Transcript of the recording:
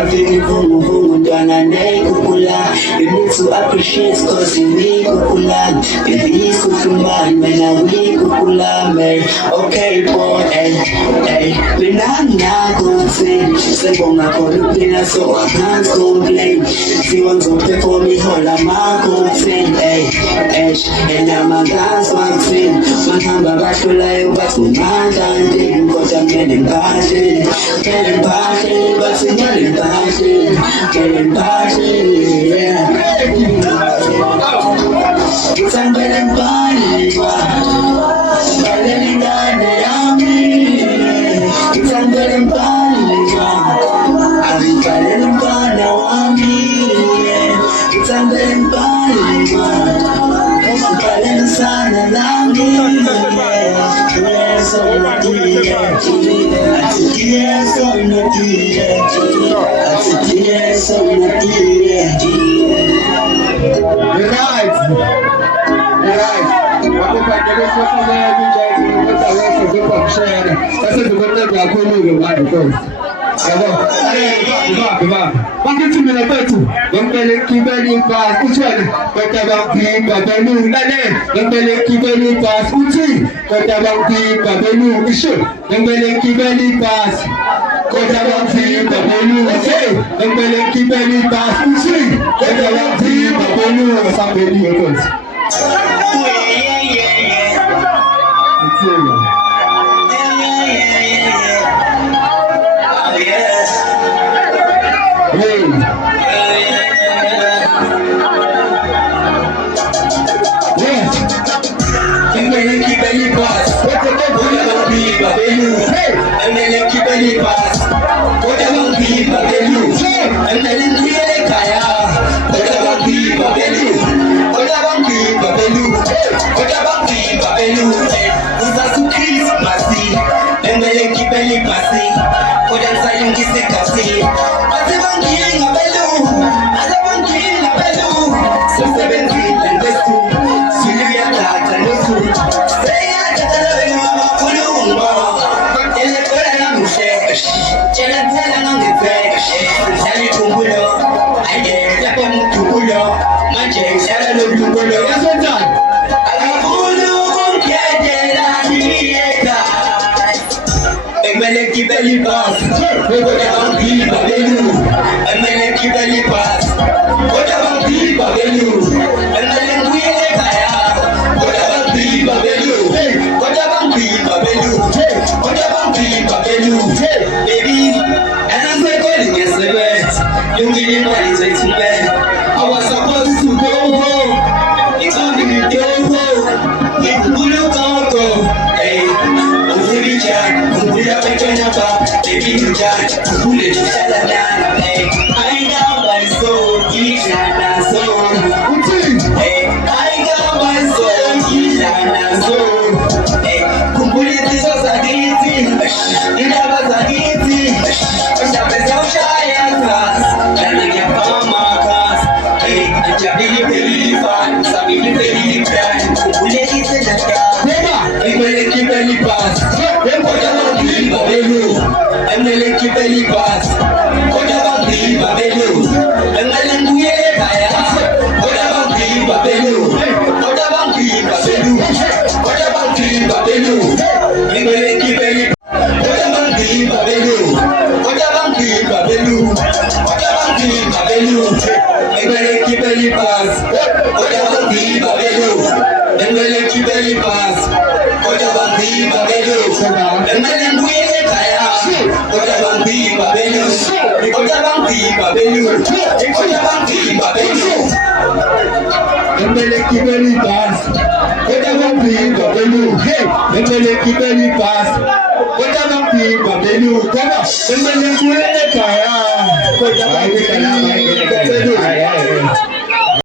Something boom done and they kukula. You need to appreciate cause you we kukula. Baby kukumba when I we kukula man. Okay boy, hey, we not good thing. Say bonga for the dinner so I can't complain. If you want to pay for me, hold on my good thing. Hey, and I'm a dance one thing. My number back to life, but my mind and thing. Cause I'm getting passion, but I'm getting passion, yeah. It's I'm getting passion, it's I'm getting passion. I'm getting it's I'm getting